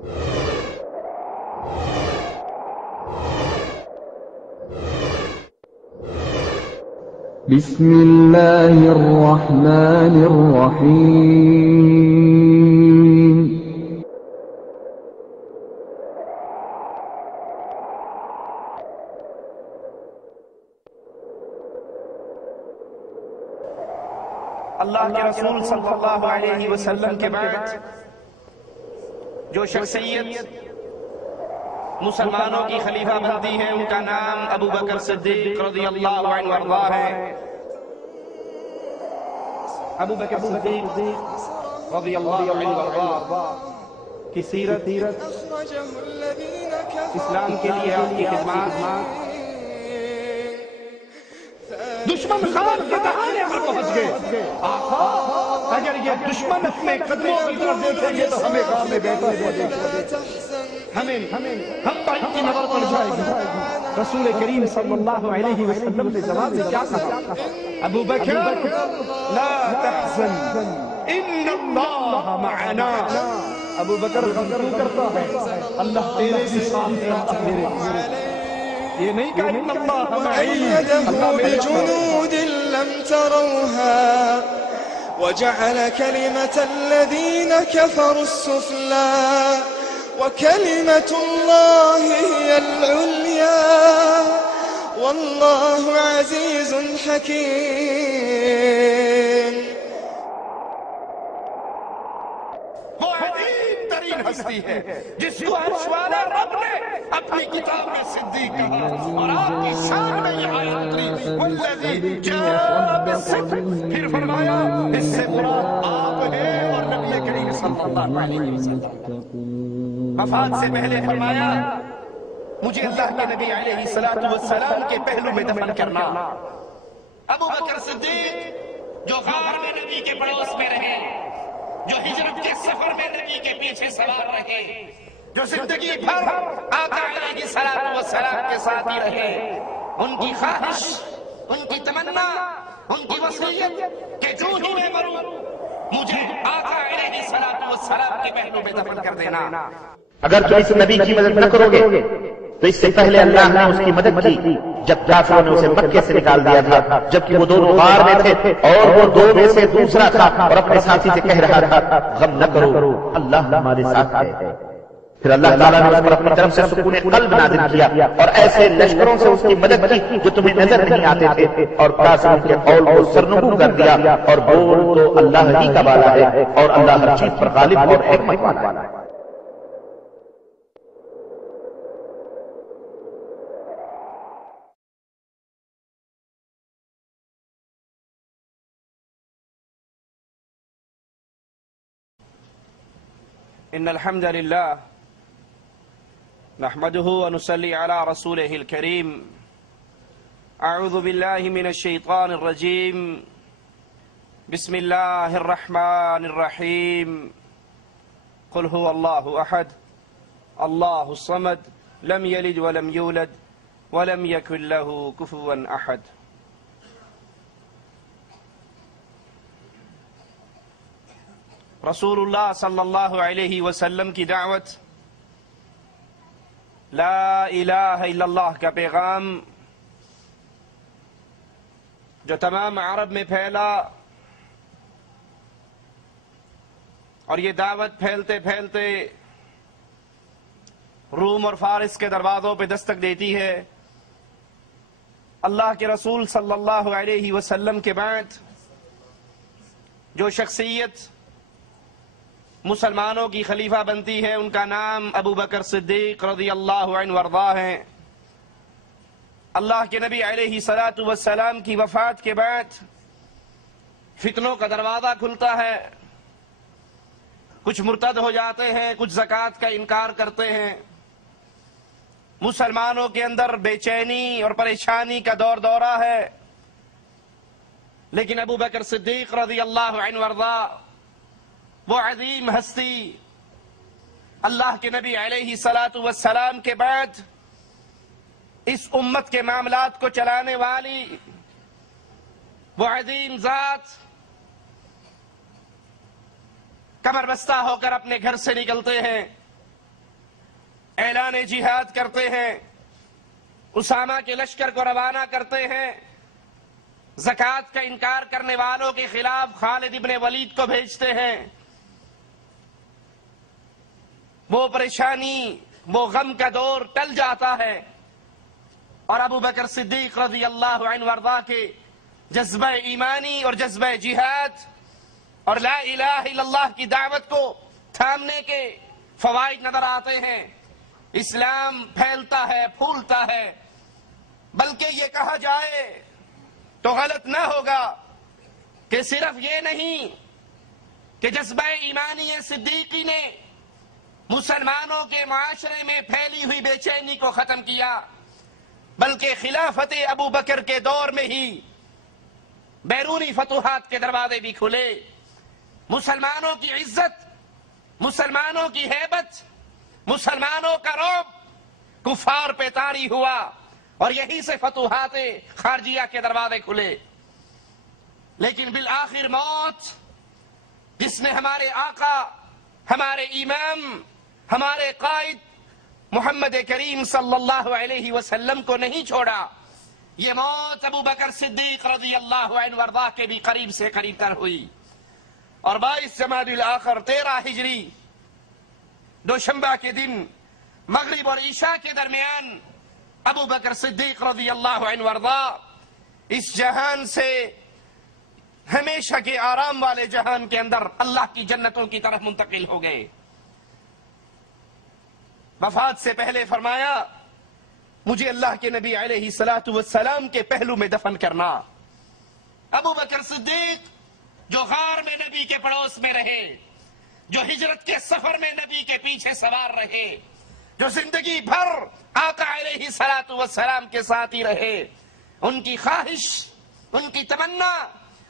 بسم الله الرحمن الرحيم. اللہ کے رسول صلی اللہ علیہ وسلم کے بعد جو شخصیت مسلمانوں کی خلیفہ بنتی ہے ان کا نام ابو بکر صدیق رضی اللہ عنہ وارضاہ ہے۔ ابو بکر صدیق رضی اللہ عنہ وارضاہ کی سیرت اسلام کے لیے آپ کی خدمات دشمن خان کے دہانے پر پہنچ گئے۔ آقا اگر یہ دشمن اپنے قدموں کی طرف دیکھیں گے تو ہمیں کام میں بیٹھے ہوئے دیکھیں ہم پر کی نظر پڑ جائے گی۔ رسول کریم صلی اللہ علیہ وسلم نے جواب میں کیا کہا؟ ابو بکر لا تحزن ان اللہ معنا۔ ابو بکر غم کیوں کرتا ہے؟ اللہ تیرے بھی ساتھ ہے، اللہ میرے بھی۔ یہ نہیں کہا ان اللہ معی، اللہ میرے بجنود لم تروها وجعل كلمة الذين كفروا السفلى وكلمة الله هي العليا والله عزيز حكيم۔ وہ عظیم ترین ہستی ہے جس کو عرش والا رب نے اپنی کتاب میں صدیق کہا، اور آپ کی شان میں یہ آیت اتری والذی جاء بالصدق، پھر فرمایا اس سے مراد آپ ہیں اور نبی کریم صلی اللہ علیہ وسلم۔ وفات سے پہلے فرمایا مجھے اللہ کے نبی علیہ السلام کے پہلو میں دفن کرنا۔ ابو بکر صدیق جو غار میں نبی کے پڑوس میں رہے، جو ہجرت کے سفر میں نبی کے پیچھے سوار رہے، جو زندگی بھر آقا علیہ السلام کے ساتھ ہی رہے، ان کی خواہش، ان کی تمنا، ان کی وصیت کہ جو ہی میں مروں مجھے آقا علیہ السلام کے پہلو میں دفن کر دینا۔ اگر تم اس نبی کی مدد نہ کرو گے تو اس سے پہلے اللہ نے اس کی مدد کی جب کافروں نے اسے مکے سے نکال دیا تھا، جبکہ وہ دونوں غار میں تھے اور وہ دو میں سے دوسرا تھا، اور اپنے ساتھی سے کہہ رہا تھا غم نہ کرو اللہ ہمارے ساتھ ہے۔ پھر اللہ تعالیٰ نے اس پر اپنی طرف سے سکون قلب نازل کیا اور ایسے لشکروں سے اس کی مدد کی جو تمہیں نظر نہیں آتے تھے، اور کافروں کے قول کو سرنگوں کر دیا، اور بول تو اللہ ہی کا والا ہے اور اللہ ہر چیز پر غالب اور حکمت والا ہے۔ ان الحمد لله نحمده ونصلي على رسوله الكريم۔ اعوذ بالله من الشيطان الرجيم، بسم الله الرحمن الرحيم۔ قل هو الله احد الله الصمد لم يلد ولم يولد ولم يكن له كفوا احد۔ رسول اللہ صلی اللہ علیہ وسلم کی دعوت، لا الہ الا اللہ کا پیغام جو تمام عرب میں پھیلا، اور یہ دعوت پھیلتے پھیلتے روم اور فارس کے دروازوں پہ دستک دیتی ہے۔ اللہ کے رسول صلی اللہ علیہ وسلم کے بعد جو شخصیت مسلمانوں کی خلیفہ بنتی ہے ان کا نام ابو بکر صدیق رضی اللہ عنہ وارضاہ ہے۔ اللہ کے نبی علیہ السلام کی وفات کے بعد فتنوں کا دروازہ کھلتا ہے، کچھ مرتد ہو جاتے ہیں، کچھ زکوٰۃ کا انکار کرتے ہیں، مسلمانوں کے اندر بے چینی اور پریشانی کا دور دورہ ہے۔ لیکن ابو بکر صدیق رضی اللہ عنہ وارضاہ وہ عظیم ہستی، اللہ کے نبی علیہ السلام کے بعد اس امت کے معاملات کو چلانے والی وہ عظیم ذات، کمر بستہ ہو کر اپنے گھر سے نکلتے ہیں، اعلان جہاد کرتے ہیں، اسامہ کے لشکر کو روانہ کرتے ہیں، زکوٰۃ کا انکار کرنے والوں کے خلاف خالد ابن ولید کو بھیجتے ہیں. وہ پریشانی، وہ غم کا دور ٹل جاتا ہے، اور ابو بکر صدیق رضی اللہ عنہ وارضا کے جذبہ ایمانی اور جذبہ جہاد اور لا الہ الا اللہ کی دعوت کو تھامنے کے فوائد نظر آتے ہیں. اسلام پھیلتا ہے، پھولتا ہے. بلکہ یہ کہا جائے تو غلط نہ ہوگا کہ صرف یہ نہیں کہ جذبہ ایمانی صدیقی نے مسلمانوں کے معاشرے میں پھیلی ہوئی بے چینی کو ختم کیا، بلکہ خلافت ابو بکر کے دور میں ہی بیرونی فتوحات کے دروازے بھی کھلے. مسلمانوں کی عزت، مسلمانوں کی ہیبت، مسلمانوں کا رعب کفار پہ طاری ہوا، اور یہی سے فتوحات خارجیہ کے دروازے کھلے. لیکن بالآخر موت، جس نے ہمارے آقا، ہمارے امام، ہمارے قائد محمد کریم صلی اللہ علیہ وسلم کو نہیں چھوڑا، یہ موت ابو بکر صدیق رضی اللہ عنہ وارضا کے بھی قریب سے قریب تر ہوئی. اور 22 جمادی الاخر 13 ہجری دوشنبہ کے دن مغرب اور عشاء کے درمیان ابو بکر صدیق رضی اللہ عنہ وارضا اس جہان سے ہمیشہ کے آرام والے جہان کے اندر اللہ کی جنتوں کی طرف منتقل ہو گئے. وفات سے پہلے فرمایا، مجھے اللہ کے نبی علیہ الصلوۃ والسلام کے پہلو میں دفن کرنا. ابو بکر صدیق جو غار میں نبی کے پڑوس میں رہے، جو ہجرت کے سفر میں نبی کے پیچھے سوار رہے، جو زندگی بھر آقا علیہ الصلوۃ والسلام کے ساتھ ہی رہے، ان کی خواہش، ان کی تمنا،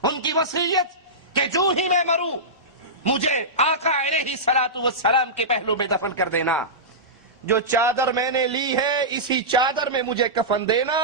ان کی وصیت کہ جو ہی میں مروں مجھے آقا علیہ الصلوۃ والسلام کے پہلو میں دفن کر دینا. جو چادر میں نے لی ہے اسی چادر میں مجھے کفن دینا.